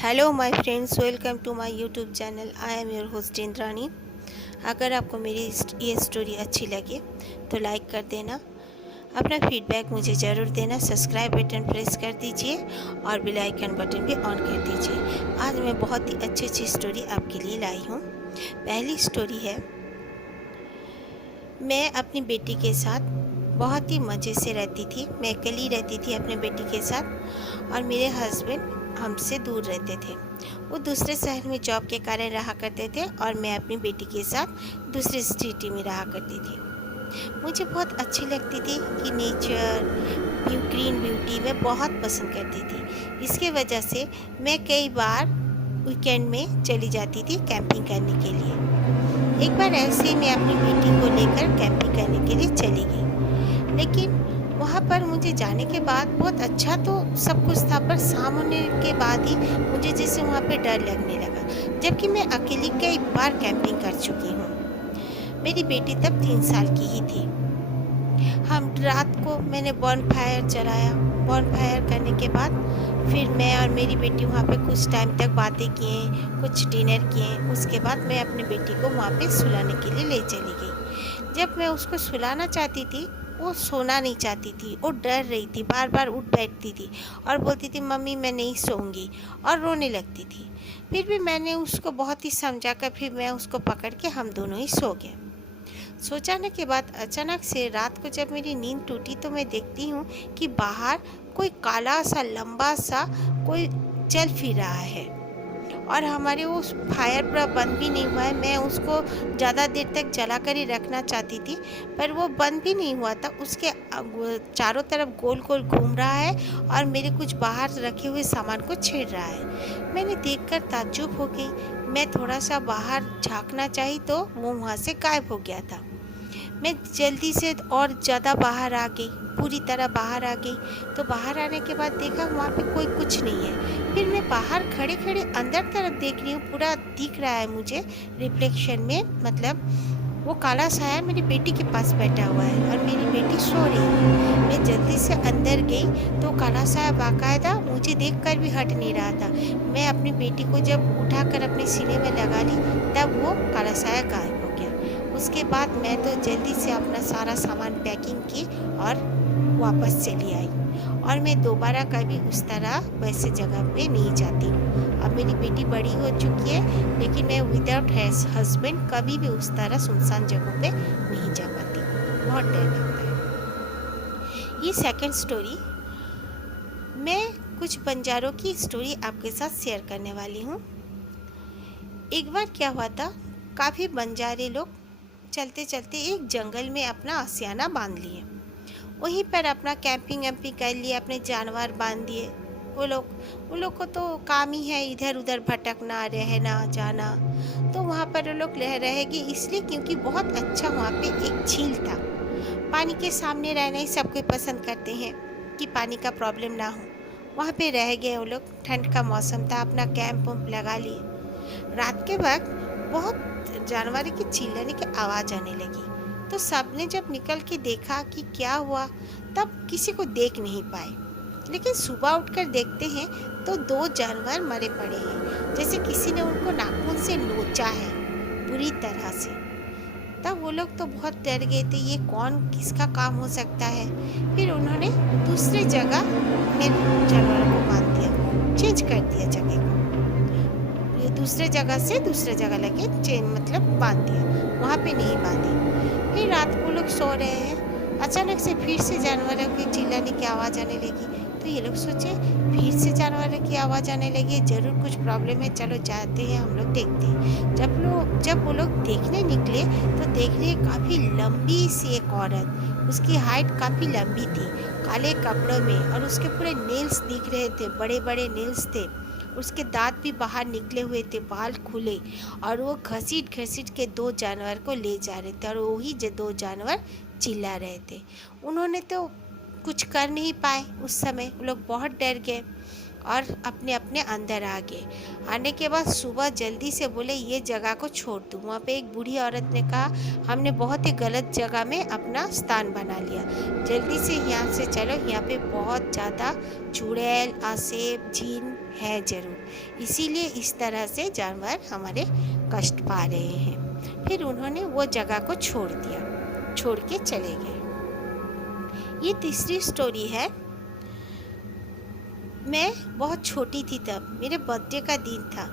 Hello my friends, welcome to my YouTube channel. I am your host Indrani. अगर आपको मेरी ये स्टोरी अच्छी लगे तो लाइक कर देना, अपना फीडबैक मुझे ज़रूर देना, सब्सक्राइब बटन प्रेस कर दीजिए और बेल आइकन बटन भी ऑन कर दीजिए। आज मैं बहुत ही अच्छी स्टोरी आपके लिए लाई हूँ। पहली स्टोरी है, मैं अपनी बेटी के साथ बहुत ही मज़े से रहती थी। मैं अकेली रहती थी अपने बेटी के साथ और मेरे हस्बैंड हमसे दूर रहते थे। वो दूसरे शहर में जॉब के कारण रहा करते थे और मैं अपनी बेटी के साथ दूसरी सिटी में रहा करती थी। मुझे बहुत अच्छी लगती थी कि नेचर, ग्रीन ब्यूटी मैं बहुत पसंद करती थी। इसके वजह से मैं कई बार वीकेंड में चली जाती थी कैंपिंग करने के लिए। एक बार ऐसे ही मैं अपनी बेटी को लेकर कैंपिंग करने के लिए चली गई, लेकिन वहाँ पर मुझे जाने के बाद बहुत अच्छा तो सब कुछ था, पर शाम होने के बाद ही मुझे जैसे वहाँ पे डर लगने लगा, जबकि मैं अकेली कई बार कैंपिंग कर चुकी हूँ। मेरी बेटी तब 3 साल की ही थी। हम रात को मैंने बॉनफायर जलाया। बॉनफायर करने के बाद फिर मैं और मेरी बेटी वहाँ पे कुछ टाइम तक बातें किए, कुछ डिनर किए। उसके बाद मैं अपनी बेटी को वहाँ पे सुलाने के लिए ले चली गई। जब मैं उसको सुलाना चाहती थी, वो सोना नहीं चाहती थी, वो डर रही थी, बार बार उठ बैठती थी और बोलती थी मम्मी मैं नहीं सोऊंगी, और रोने लगती थी। फिर भी मैंने उसको बहुत ही समझा कर फिर मैं उसको पकड़ के हम दोनों ही सो गए। सो जाने के बाद अचानक से रात को जब मेरी नींद टूटी तो मैं देखती हूँ कि बाहर कोई काला सा लंबा सा कोई चल फिर रहा है और हमारे वो फायर पूरा बंद भी नहीं हुआ है। मैं उसको ज़्यादा देर तक जला कर ही रखना चाहती थी, पर वो बंद भी नहीं हुआ था। उसके चारों तरफ गोल गोल घूम रहा है और मेरे कुछ बाहर रखे हुए सामान को छेड़ रहा है। मैंने देखकर ताज्जुब हो गई। मैं थोड़ा सा बाहर झांकना चाही तो वो वहाँ से गायब हो गया था। मैं जल्दी से और ज़्यादा बाहर आ गई, पूरी तरह बाहर आ गई। तो बाहर आने के बाद देखा वहाँ पे कोई कुछ नहीं है। फिर मैं बाहर खड़े खड़े अंदर तरफ देख रही हूँ, पूरा दिख रहा है मुझे रिफ्लेक्शन में, मतलब वो काला साया मेरी बेटी के पास बैठा हुआ है और मेरी बेटी सो रही है। मैं जल्दी से अंदर गई तो काला साया बाकायदा मुझे देखकर भी हट नहीं रहा था। मैं अपनी बेटी को जब उठाकर अपने सीने में लगा ली तब वो काला साया गायब हो गया। उसके बाद मैं तो जल्दी से अपना सारा सामान पैकिंग की और वापस चली आई, और मैं दोबारा कभी उस तरह वैसे जगह पे नहीं जाती हूँ। अब मेरी बेटी बड़ी हो चुकी है, लेकिन मैं विदाउट हस्बैंड कभी भी उस तरह सुनसान जगहों पे नहीं जा पाती, बहुत डर लगता है। ये सेकंड स्टोरी, मैं कुछ बंजारों की स्टोरी आपके साथ शेयर करने वाली हूँ। एक बार क्या हुआ था, काफ़ी बंजारे लोग चलते चलते एक जंगल में अपना आशियाना बांध लिए। वहीं पर अपना कैंपिंग वैम्पिंग कर लिए, अपने जानवर बांध दिए। उन लोग को तो काम ही है इधर उधर भटकना, रहना जाना। तो वहाँ पर वो लोग रहेगी इसलिए क्योंकि बहुत अच्छा वहाँ पे एक झील था। पानी के सामने रहना ही सब कोई पसंद करते हैं कि पानी का प्रॉब्लम ना हो। वहाँ पे रह गए वो लोग। ठंड का मौसम था, अपना कैंप वैम्प लगा लिए। रात के वक्त बहुत जानवर की चिल्लाने की आवाज़ आने लगी। तो सबने जब निकल के देखा कि क्या हुआ, तब किसी को देख नहीं पाए। लेकिन सुबह उठकर देखते हैं तो 2 जानवर मरे पड़े हैं, जैसे किसी ने उनको नाखून से नोचा है बुरी तरह से। तब वो लोग तो बहुत डर गए थे, ये कौन किसका काम हो सकता है। फिर उन्होंने दूसरी जगह में जानवरों को बांध दिया, चेंज कर दिया जगह को। दूसरे जगह से दूसरे जगह लगे मतलब बांध दिया, वहाँ पे नहीं बांधी। फिर रात को लोग सो रहे हैं, अचानक से फिर से जानवरों की चिल्लाने की आवाज़ आने लगी। तो ये लोग सोचे फिर से जानवरों की आवाज़ आने लगी, ज़रूर कुछ प्रॉब्लम है, चलो जाते हैं हम लोग देखते हैं। जब वो लोग देखने निकले तो देख रहे काफ़ी लंबी सी एक औरत, उसकी हाइट काफ़ी लंबी थी, काले कपड़ों में, और उसके पूरे नेल्स दिख रहे थे, बड़े बड़े नेल्स थे। उसके दांत भी बाहर निकले हुए थे, बाल खुले, और वो घसीट घसीट के 2 जानवर को ले जा रहे थे और वही 2 जानवर चिल्ला रहे थे। उन्होंने तो कुछ कर नहीं पाए उस समय, वो लोग बहुत डर गए और अपने अपने अंदर आ गए। आने के बाद सुबह जल्दी से बोले ये जगह को छोड़ दूँ। वहाँ पे एक बूढ़ी औरत ने कहा हमने बहुत ही गलत जगह में अपना स्थान बना लिया, जल्दी से यहाँ से चलो, यहाँ पे बहुत ज़्यादा चुड़ैल, आसेब, झीन है ज़रूर, इसीलिए इस तरह से जानवर हमारे कष्ट पा रहे हैं। फिर उन्होंने वो जगह को छोड़ दिया, छोड़ के चले गए। ये तीसरी स्टोरी है। मैं बहुत छोटी थी तब, मेरे बर्थडे का दिन था।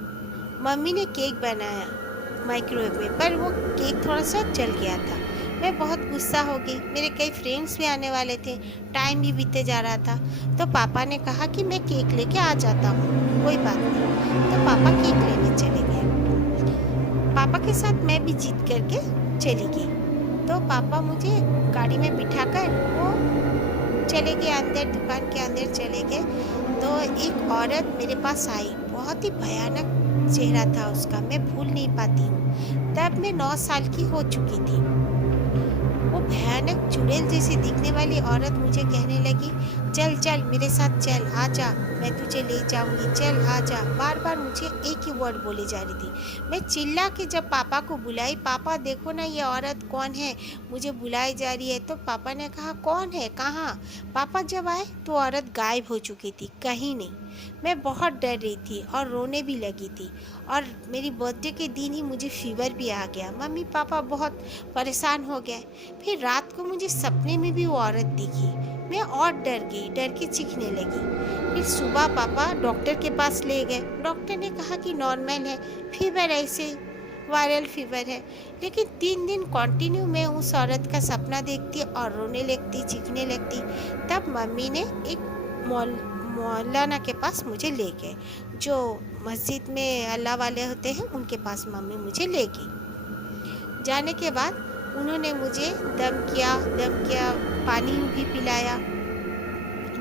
मम्मी ने केक बनाया माइक्रोवेव में, पर वो केक थोड़ा सा जल गया था। मैं बहुत गुस्सा हो गई। मेरे कई फ्रेंड्स भी आने वाले थे, टाइम भी बीते जा रहा था। तो पापा ने कहा कि मैं केक लेके आ जाता हूँ, कोई बात नहीं। तो पापा केक लेने चले गए। पापा के साथ मैं भी जीत करके चली गई। तो पापा मुझे गाड़ी में बिठाकर वो चले गए अंदर, दुकान के अंदर चले गए। तो एक औरत मेरे पास आई, बहुत ही भयानक चेहरा था उसका, मैं भूल नहीं पाती हूँ। तब मैं 9 साल की हो चुकी थी। वो भयानक चुड़ैल जैसी दिखने वाली औरत मुझे कहने लगी, चल चल मेरे साथ चल, आ जा, मैं तुझे ले जाऊंगी, चल आ जा। बार बार मुझे एक ही वर्ड बोली जा रही थी। मैं चिल्ला के जब पापा को बुलाई, पापा देखो ना ये औरत कौन है, मुझे बुलाई जा रही है। तो पापा ने कहा कौन है, कहाँ? पापा जब आए तो औरत गायब हो चुकी थी, कहीं नहीं। मैं बहुत डर रही थी और रोने भी लगी थी। और मेरी बर्थडे के दिन ही मुझे फीवर भी आ गया। मम्मी पापा बहुत परेशान हो गए। फिर रात को मुझे सपने में भी वो औरत दिखी। मैं और डर गई, डर के चीखने लगी। फिर सुबह पापा डॉक्टर के पास ले गए। डॉक्टर ने कहा कि नॉर्मल है, फीवर ऐसे वायरल फीवर है। लेकिन 3 दिन कंटिन्यू मैं उस औरत का सपना देखती और रोने लगती, चीखने लगती। तब मम्मी ने एक मौलाना के पास मुझे ले गए, जो मस्जिद में अल्लाह वाले होते हैं, उनके पास मम्मी मुझे ले गई। जाने के बाद उन्होंने मुझे दम किया, पानी भी पिलाया।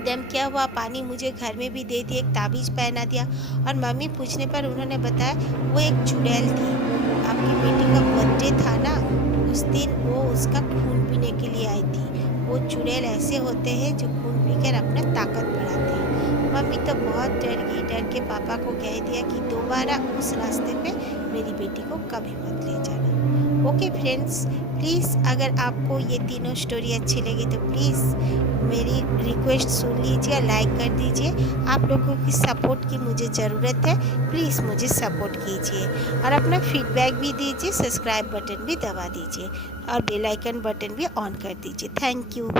दम किया हुआ पानी मुझे घर में भी दे दिया, एक ताबीज़ पहना दिया। और मम्मी पूछने पर उन्होंने बताया वो एक चुड़ैल थी, आपकी बेटी का बर्थडे था ना, उस दिन वो उसका खून पीने के लिए आई थी। वो चुड़ैल ऐसे होते हैं जो खून पीकर अपना ताकत बढ़ाते हैं। मम्मी तो बहुत डर गई, डर के पापा को कह दिया कि दोबारा उस रास्ते पे मेरी बेटी को कभी मत ले जाना। ओके फ्रेंड्स, प्लीज़ अगर आपको ये तीनों स्टोरी अच्छी लगी तो प्लीज़ मेरी रिक्वेस्ट सुन लीजिए, लाइक कर दीजिए। आप लोगों की सपोर्ट की मुझे ज़रूरत है, प्लीज़ मुझे सपोर्ट कीजिए और अपना फीडबैक भी दीजिए। सब्सक्राइब बटन भी दबा दीजिए और बेल आइकन बटन भी ऑन कर दीजिए। Thank you.